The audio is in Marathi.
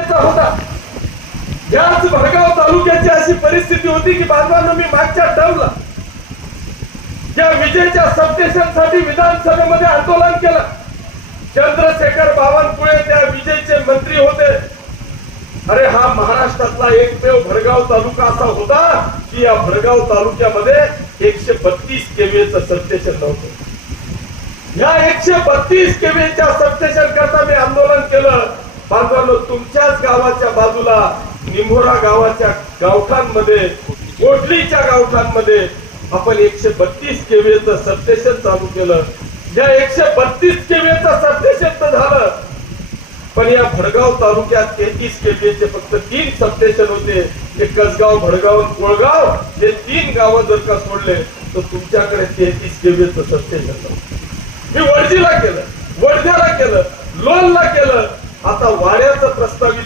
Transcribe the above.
होता. याच भडगाव तालुक्याची अशी परिस्थिती होती की बांधवांना मी मागच्या टर्मला या विजेच्या सबस्टेशनसाठी विधानसभेमध्ये आंदोलन केलं. चंद्रशेखर बावनकुळे त्या विजेचे मंत्री होते. अरे हा महाराष्ट्रातला एकमेव भडगाव तालुका असा होता की या भडगाव तालुक्यामध्ये एकशे बत्तीस केव्हीचं सबस्टेशन नव्हतं. या एकशे बत्तीस केव्हीच्या सबस्टेशन करता मी तुमच्याच गावाच्या बाजूला निंभोरा गावाच्या गावठांमध्ये कोटलीच्या गावठांमध्ये आपण एकशे बत्तीस केव्हीचं सबस्टेशन चालू केलं. या एकशे बत्तीस केव्हीचं सबस्टेशन तर झालं. पण या भडगाव तालुक्यात तेहतीस केव्हीचे फक्त तीन सबस्टेशन होते. एक कसगाव भडगाव कोळगाव. हे तीन गावं जर का सोडले तर तुमच्याकडे तेहतीस केव्हीचं सबस्टेशन मी वडजीला केलं वडझ्याला केलं लोनला केलं. आता वाड्याचं प्रस्तावित